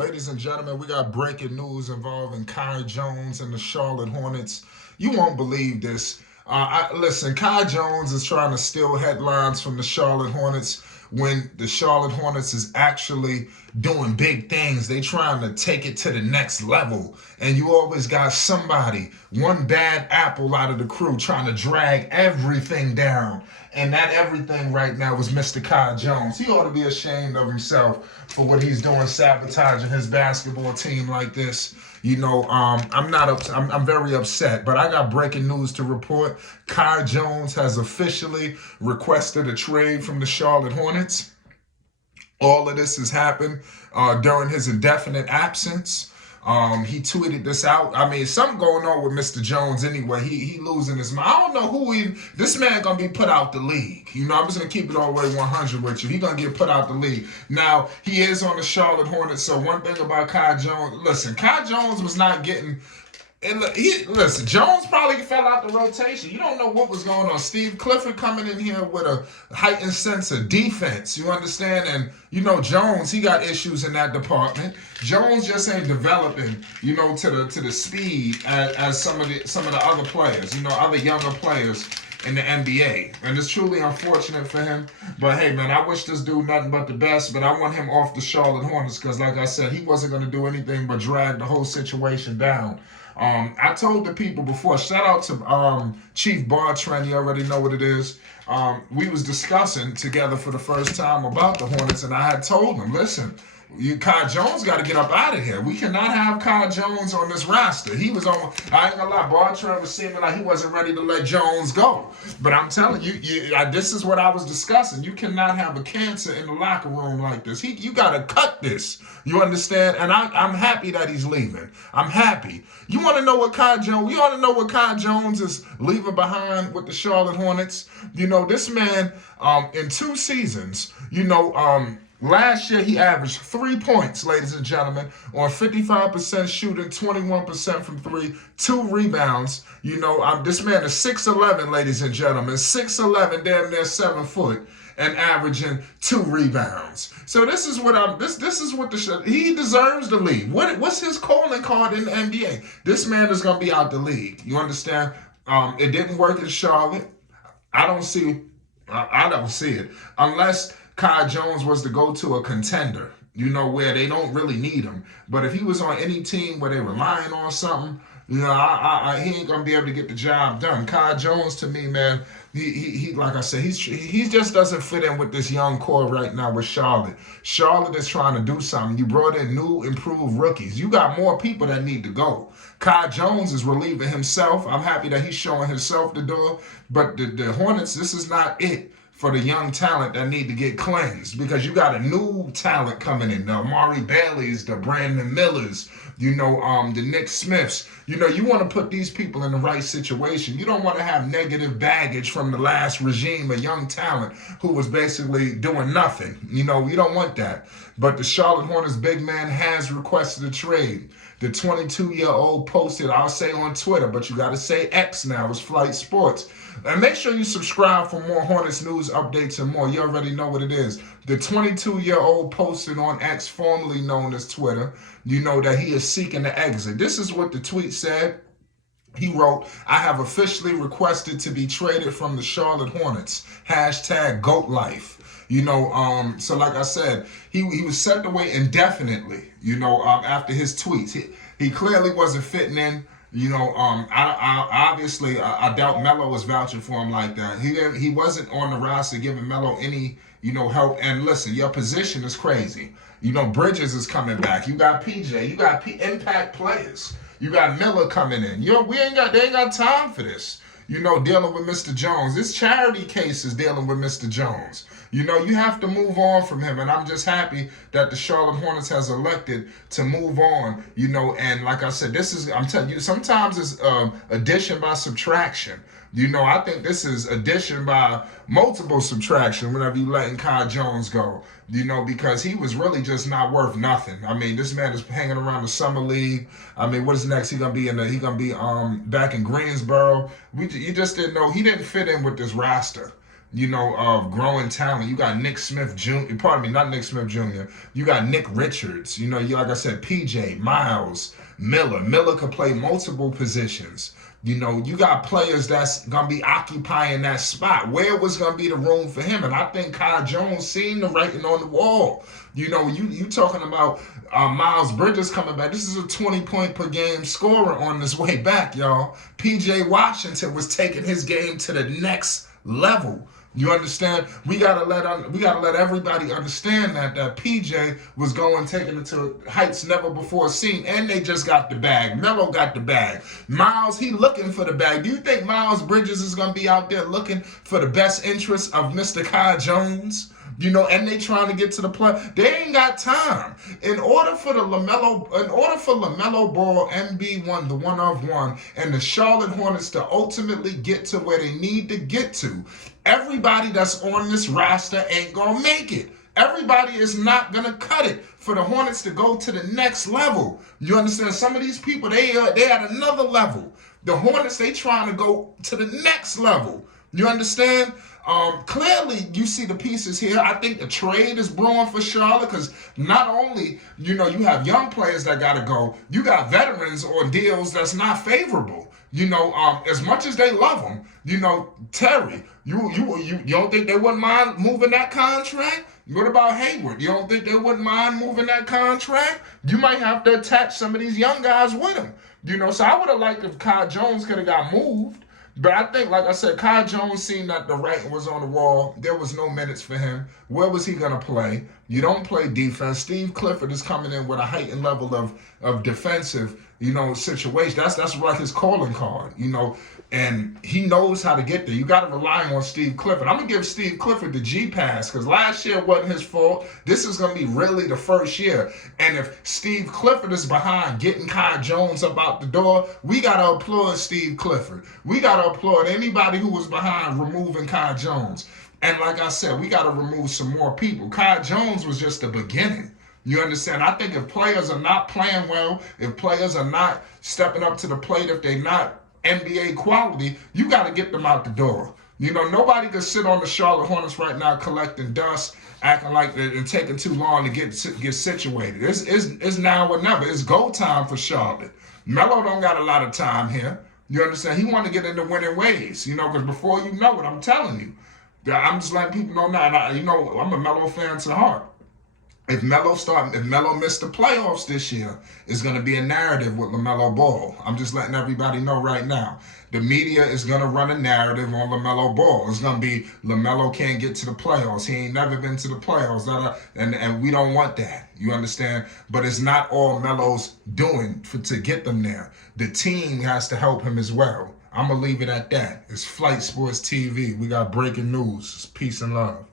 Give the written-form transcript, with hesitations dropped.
Ladies and gentlemen, we got breaking news involving Kai Jones and the Charlotte Hornets. You won't believe this. Listen, Kai Jones is trying to steal headlines from the Charlotte Hornets when the Charlotte Hornets is actually doing big things. They trying to take it to the next level. And you always got somebody, one bad apple out of the crew trying to drag everything down. And that everything right now is Mr. Kai Jones. He ought to be ashamed of himself for what he's doing, sabotaging his basketball team like this. I'm very upset, but I got breaking news to report. Kai Jones has officially requested a trade from the Charlotte Hornets. All of this has happened during his indefinite absence. He tweeted this out. I mean, something going on with Mr. Jones anyway. He losing his mind. I don't know this man gonna be put out the league. I'm just gonna keep it all the way 100 with you. He gonna get put out the league. Now, he is on the Charlotte Hornets, so one thing about Kai Jones, listen, Kai Jones was not getting... listen, Jones probably fell out the rotation. You don't know what was going on. Steve Clifford coming in here with a heightened sense of defense. You understand? And Jones, he got issues in that department. Jones just ain't developing, to the speed as some of the other players, other younger players in the NBA. And it's truly unfortunate for him. But hey, man, I wish this dude nothing but the best. But I want him off the Charlotte Hornets because, like I said, he wasn't going to do anything but drag the whole situation down. I told the people before, shout out to Chief Bartrand, you already know what it is. We was discussing together for the first time about the Hornets, and I had told him, listen, Kai Jones got to get up out of here. We cannot have Kai Jones on this roster. He was on, I ain't gonna lie, Bartrand was seeming like he wasn't ready to let Jones go. But I'm telling you, this is what I was discussing. You cannot have a cancer in the locker room like this. You got to cut this. You understand? And I'm happy that he's leaving. I'm happy. You want to know what Kai Jones is leaving behind with the Charlotte Hornets? This man, in 2 seasons, last year, he averaged 3 points, ladies and gentlemen, on 55% shooting, 21% from 3, 2 rebounds. This man is 6'11", ladies and gentlemen, 6'11", damn near 7 foot, and averaging 2 rebounds. So this is what he deserves to leave. What's his calling card in the NBA? This man is gonna be out the league. You understand? It didn't work in Charlotte. I don't see it unless Kai Jones was to go to a contender, where they don't really need him. But if he was on any team where they're relying on something, he ain't gonna be able to get the job done. Kai Jones, to me, man, he like I said, he just doesn't fit in with this young core right now with Charlotte. Charlotte is trying to do something. You brought in new, improved rookies. You got more people that need to go. Kai Jones is relieving himself. I'm happy that he's showing himself the door. But the Hornets, this is not it for the young talent that need to get cleansed, because you got a new talent coming in. The Amari Baileys, the Brandon Millers, the Nick Smiths. You want to put these people in the right situation. You don't want to have negative baggage from the last regime of young talent who was basically doing nothing. You don't want that. But the Charlotte Hornets big man has requested a trade. The 22-year-old posted, I'll say on Twitter, but you got to say X now, it's Flight Sports. And make sure you subscribe for more Hornets news updates and more. You already know what it is. The 22-year-old posted on X, formerly known as Twitter, that he is seeking to exit. This is what the tweet said. He wrote, I have officially requested to be traded from the Charlotte Hornets. #GoatLife. So like I said, he was sent away indefinitely, after his tweets. He clearly wasn't fitting in. I doubt Melo was vouching for him like that. He wasn't on the roster giving Melo any, help. And listen, your position is crazy. Bridges is coming back. You got PJ. You got impact players. You got Miller coming in. They ain't got time for this. Dealing with Mr. Jones. This charity case is dealing with Mr. Jones. You have to move on from him, and I'm just happy that the Charlotte Hornets has elected to move on, and like I said, I'm telling you, sometimes it's addition by subtraction. I think this is addition by multiple subtraction whenever you letting Kai Jones go, because he was really just not worth nothing. I mean, this man is hanging around the summer league. I mean, what is next? He gonna be back in Greensboro. You just didn't know. He didn't fit in with this roster. of growing talent. You got Nick Smith Jr. Pardon me, not Nick Smith Jr. You got Nick Richards. Like I said, PJ, Miles, Miller. Miller could play multiple positions. You got players that's going to be occupying that spot. Where was going to be the room for him? And I think Kai Jones seen the writing on the wall. You talking about Miles Bridges coming back. This is a 20-point per game scorer on his way back, y'all. PJ Washington was taking his game to the next level. You understand? We gotta let everybody understand that PJ was taking it to heights never before seen, and they just got the bag. Melo got the bag. Miles, he looking for the bag. Do you think Miles Bridges is gonna be out there looking for the best interests of Mr. Kai Jones? And they trying to get to the play. They ain't got time. In order for Lamelo Ball, MB1, the one of one, and the Charlotte Hornets to ultimately get to where they need to get to, everybody that's on this roster ain't gonna make it. Everybody is not gonna cut it for the Hornets to go to the next level. You understand? Some of these people, they at another level. The Hornets, they trying to go to the next level. You understand? Clearly, you see the pieces here. I think the trade is brewing for Charlotte because not only, you have young players that got to go, you got veterans on deals that's not favorable. As much as they love them, Terry, you don't think they wouldn't mind moving that contract? What about Hayward? You don't think they wouldn't mind moving that contract? You might have to attach some of these young guys with him. So I would have liked if Kai Jones could have got moved. But I think, like I said, Kai Jones seen that the writing was on the wall. There was no minutes for him. Where was he going to play? You don't play defense. Steve Clifford is coming in with a heightened level of defensive, situation. That's like his calling card, and he knows how to get there. You got to rely on Steve Clifford. I'm going to give Steve Clifford the G pass because last year wasn't his fault. This is going to be really the first year. And if Steve Clifford is behind getting Kai Jones up out the door, we got to applaud Steve Clifford. We got to applaud anybody who was behind removing Kai Jones. And like I said, we got to remove some more people. Kai Jones was just the beginning. You understand? I think if players are not playing well, if players are not stepping up to the plate, if they're not NBA quality, you got to get them out the door. Nobody can sit on the Charlotte Hornets right now collecting dust, acting like they're taking too long to get situated. It's now or never. It's go time for Charlotte. Melo don't got a lot of time here. You understand? He want to get into winning ways, because before you know it, I'm telling you. I'm just letting people know now. I'm a Melo fan to heart. If Melo missed the playoffs this year, it's going to be a narrative with LaMelo Ball. I'm just letting everybody know right now. The media is going to run a narrative on LaMelo Ball. It's going to be LaMelo can't get to the playoffs. He ain't never been to the playoffs. And we don't want that. You understand? But it's not all Melo's doing to get them there. The team has to help him as well. I'm going to leave it at that. It's Flight Sports TV. We got breaking news. It's peace and love.